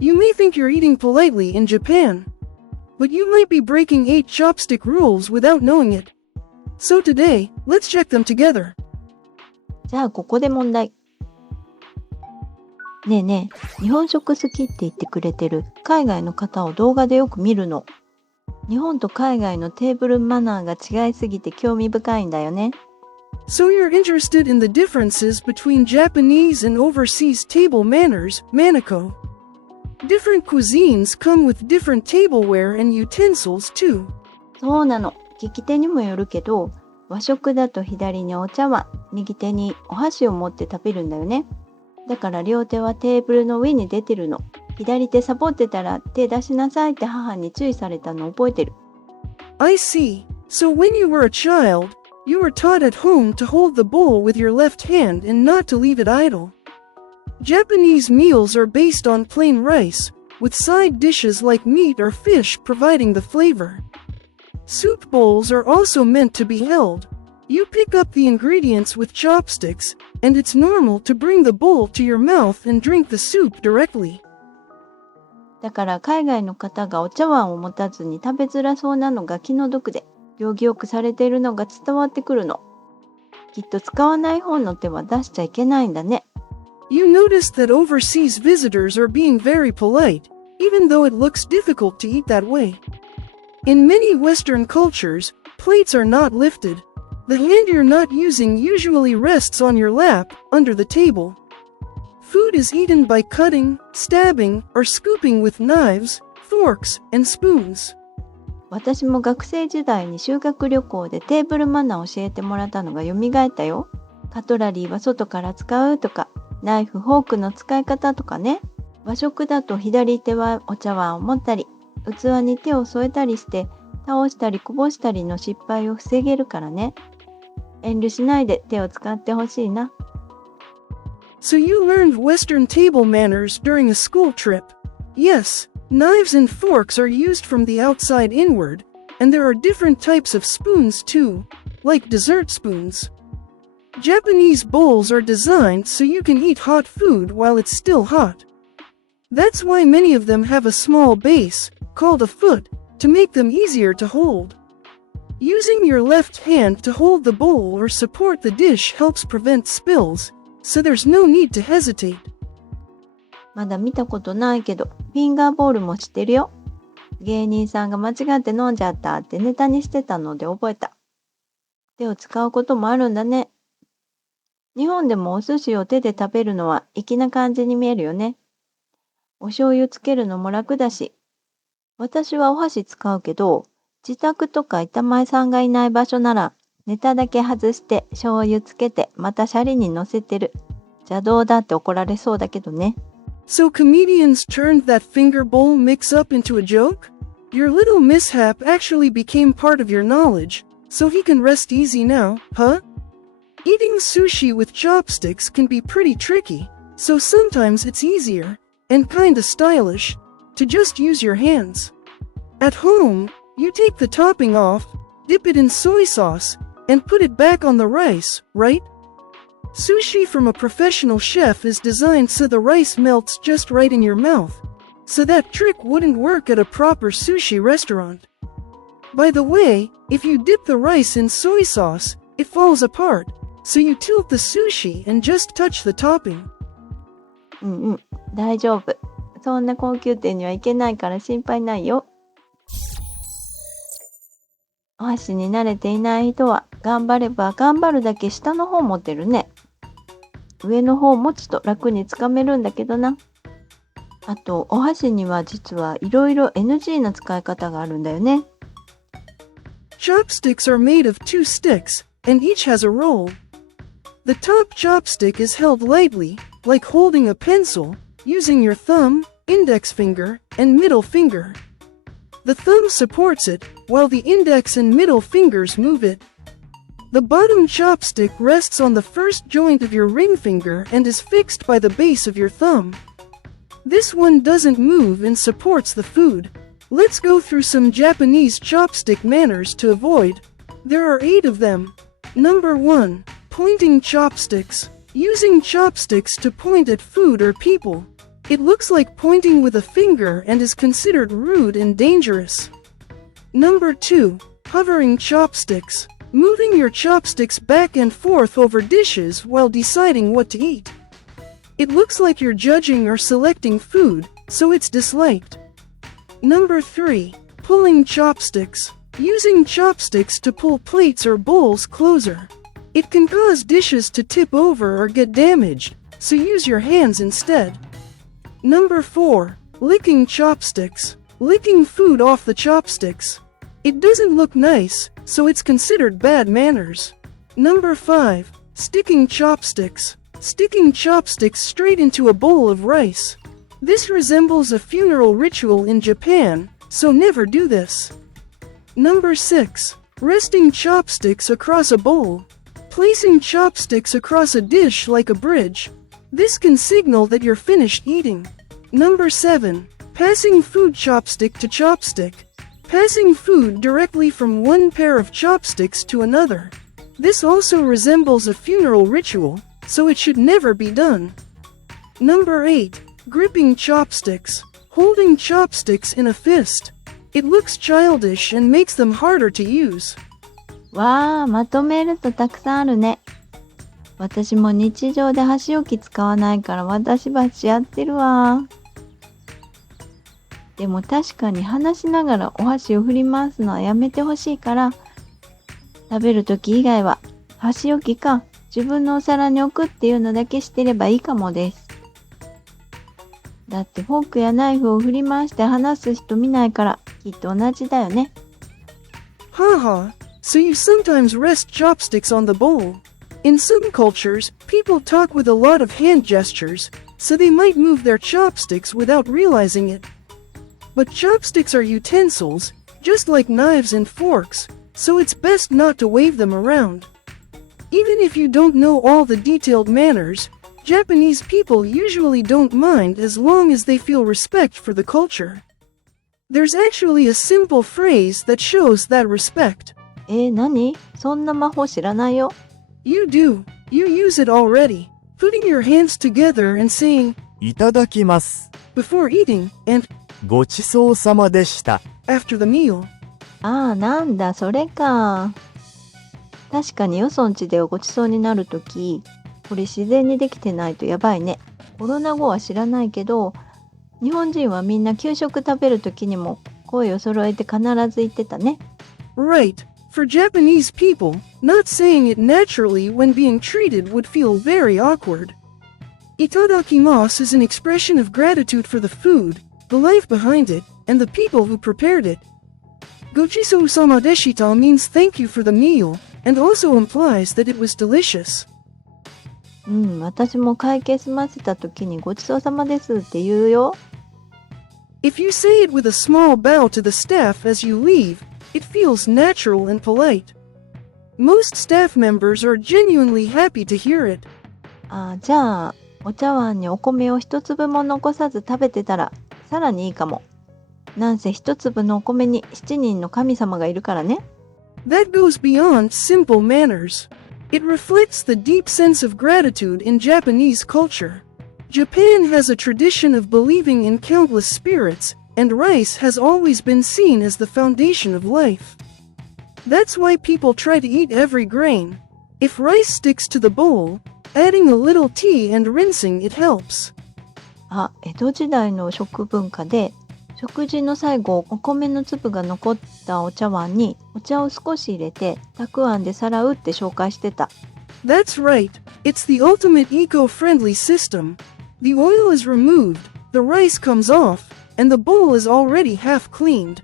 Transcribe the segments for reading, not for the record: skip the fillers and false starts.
You may think you're eating politely in Japan, but you might be breaking 8 chopstick rules without knowing it. So today, let's check them together. じゃあここで問題。ねえねえ、日本食好きって言ってくれてる海外の方を動画でよく見るの。日本と海外のテーブルマナーが違いすぎて興味深いんだよね。So you're interested in the differences between Japanese and overseas table manners, Manako. Different cuisines come with different tableware and utensils too. そうなの。利き手にもよるけど、和食だと左にお茶碗、右手にお箸を持って食べるんだよね。だから両手はテーブルの上に出てるの。左手サボってたら手出しなさいって母に注意されたの覚えてる。I see. So when you were a child, you were taught at home to hold the bowl with your left hand and not to leave it idle. Japanese meals are based on plain rice, with side dishes like meat or fish providing the flavor. Soup bowls are also meant to be held. You pick up the ingredients with chopsticks, and it's normal to bring the bowl to your mouth and drink the soup directly. だから海外の方がお茶碗を持たずに食べづらそうなのが気の毒で、行儀よくされているのが伝わってくるの。きっと使わない方の手は出しちゃいけないんだね。You notice that overseas visitors are being very polite, even though it looks difficult to eat that way. In many Western cultures, plates are not lifted. The hand you're not using usually rests on your lap, under the table. Food is eaten by cutting, stabbing, or scooping with knives, forks, and spoons. 私も学生時代に修学旅行でテーブルマナーを教えてもらったのが蘇ったよ。カトラリーは外から使うとか、ナイフ、フォークの使い方とかね。和食だと左手はお茶碗を持ったり、器に手を添えたりして、倒したりこぼしたりの失敗を防げるからね。遠慮しないで手を使ってほしいな。So you learned Western table manners during a school trip. Yes, knives and forks are used from the outside inward, and there are different types of spoons too, like dessert spoons. Japanese bowls are designed so you can eat hot food while it's still hot. That's why many of them have a small base, called a foot, to make them easier to hold. Using your left hand to hold the bowl or support the dish helps prevent spills, so there's no need to hesitate. まだ見たことないけど、フィンガーボールも知ってるよ。芸人さんが間違って飲んじゃったってネタにしてたので覚えた。手を使うこともあるんだね。日本でもお寿司を手で食べるのは粋な感じに見えるよね。お醤油つけるのも楽だし。私はお箸使うけど、自宅とか板前さんがいない場所なら、ネタだけ外して醤油つけてまたシャリに乗せてる。邪道だって怒られそうだけどね。So comedians turned that finger bowl mix-up into a joke? Your little mishap actually became part of your knowledge, so he can rest easy now, huh? Eating sushi with chopsticks can be pretty tricky, so sometimes it's easier, and kinda stylish, to just use your hands. At home, you take the topping off, dip it in soy sauce, and put it back on the rice, right? Sushi from a professional chef is designed so the rice melts just right in your mouth, so that trick wouldn't work at a proper sushi restaurant. By the way, if you dip the rice in soy sauce, it falls apart, so you tilt the sushi and just touch the topping. 大丈夫。そんな高級店には行けないから心配ないよ。お箸に慣れていない人は頑張れば頑張るだけ下の方持ってるね。上の方持つと楽につかめるんだけどな。あとお箸には実はいろいろ NG な使い方があるんだよね。Chopsticks are made of 2 sticks, and each has a roll. The top chopstick is held lightly, like holding a pencil, using your thumb, index finger, and middle finger. The thumb supports it, while the index and middle fingers move it. The bottom chopstick rests on the first joint of your ring finger and is fixed by the base of your thumb. This one doesn't move and supports the food. Let's go through some Japanese chopstick manners to avoid. There are 8 of them. Number 1. Pointing chopsticks. Using chopsticks to point at food or people. It looks like pointing with a finger and is considered rude and dangerous. Number 2. Hovering chopsticks. Moving your chopsticks back and forth over dishes while deciding what to eat. It looks like you're judging or selecting food, so it's disliked. Number 3. Pulling chopsticks. Using chopsticks to pull plates or bowls closer. It can cause dishes to tip over or get damaged, so use your hands instead. Number 4. Licking chopsticks. Licking food off the chopsticks. It doesn't look nice, so it's considered bad manners. Number 5. Sticking chopsticks. Sticking chopsticks straight into a bowl of rice. This resembles a funeral ritual in Japan, so never do this. Number 6. Resting chopsticks across a bowl. Placing chopsticks across a dish like a bridge. This can signal that you're finished eating. Number 7. Passing food chopstick to chopstick. Passing food directly from one pair of chopsticks to another. This also resembles a funeral ritual, so it should never be done. Number 8. Gripping chopsticks. Holding chopsticks in a fist. It looks childish and makes them harder to use. わあ、まとめるとたくさんあるね。私も日常で箸置き使わないから私ばしやってるわ。でも確かに話しながらお箸を振り回すのはやめてほしいから、食べるとき以外は箸置きか自分のお皿に置くっていうのだけしてればいいかもです。だってフォークやナイフを振り回して話す人見ないからきっと同じだよね。Haha, so you sometimes rest chopsticks on the bowl. In some cultures, people talk with a lot of hand gestures, so they might move their chopsticks without realizing it. But chopsticks are utensils, just like knives and forks, so it's best not to wave them around. Even if you don't know all the detailed manners, Japanese people usually don't mind as long as they feel respect for the culture. There's actually a simple phrase that shows that respect. 何？そんな魔法知らないよ。You do. You use it already. Putting your hands together and saying, いただきます。before eating, and ごちそうさまでした。after the meal. ああ、なんだ、それか。確かによそんちでごちそうになるとき、これ自然にできてないとやばいね。コロナ後は知らないけど、日本人はみんな給食食べるときにも声を揃えて必ず言ってたね。Right. For Japanese people, not saying it naturally when being treated would feel very awkward. Itadakimasu is an expression of gratitude for the food, the life behind it, and the people who prepared it. Gochisousama deshita means thank you for the meal, and also implies that it was delicious. 私も会計済ませたときにごちそうさまですって言うよ。If you say it with a small bow to the staff as you leave, it feels natural and polite. Most staff members are genuinely happy to hear it. じゃあ、お茶碗にお米を一粒も残さず食べてたら、さらにいいかも。なんせ一粒のお米に7人の神様がいるからね。That goes beyond simple manners. It reflects the deep sense of gratitude in Japanese culture. Japan has a tradition of believing in countless spirits, and rice has always been seen as the foundation of life. That's why people try to eat every grain. If rice sticks to the bowl, adding a little tea and rinsing it helps. 江戸時代の食文化で、食事の最後、お米の粒が残ったお茶碗にお茶を少し入れて、たくあんでさらうって紹介してた。That's right. It's the ultimate eco-friendly system. The oil is removed, the rice comes off, and the bowl is already half cleaned.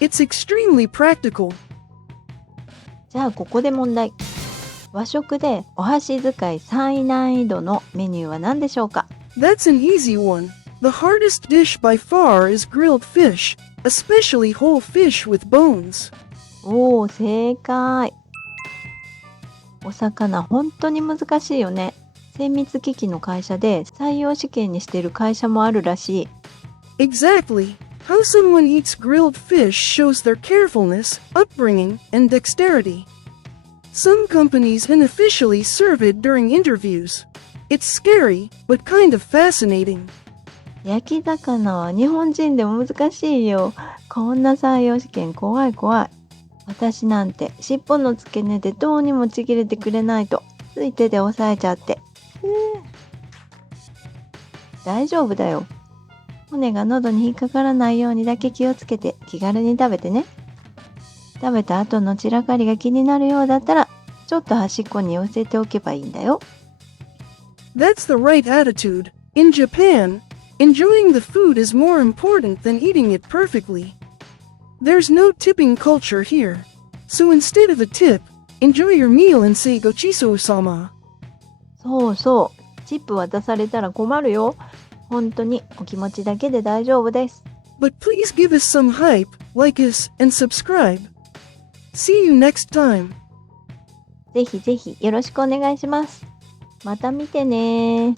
It's extremely practical. じゃあここで問題。和食でお箸使い最難易度のメニューは何でしょうか？ That's an easy one. The hardest dish by far is grilled fish, especially whole fish with bones. 正解。お魚本当に難しいよね。精密機器の会社で採用試験にしている会社もあるらしい。Exactly. How someone eats grilled fish shows their carefulness, upbringing, and dexterity. Some companies unofficially serve it during interviews. It's scary, but kind of fascinating. 焼き魚は日本人でも難しいよ。こんな採用試験怖い怖い。私なんて尻尾の付け根でどうにもちぎれてくれないとつい手で押さえちゃって。大丈夫だよ。骨が喉に引っかからないようにだけ気をつけて気軽に食べてね。食べた後の散らかりが気になるようだったらちょっと端っこに寄せておけばいいんだよ。 That's the right attitude. In Japan, enjoying the food is more important than eating it perfectly. There's no tipping culture here. So instead of a tip, enjoy your meal and say gochiso-sama. そうそう。チップ渡されたら困るよ。本当にお気持ちだけで大丈夫です。But please give us some hype, like us, and subscribe. See you next time. ぜひぜひよろしくお願いします。また見てね。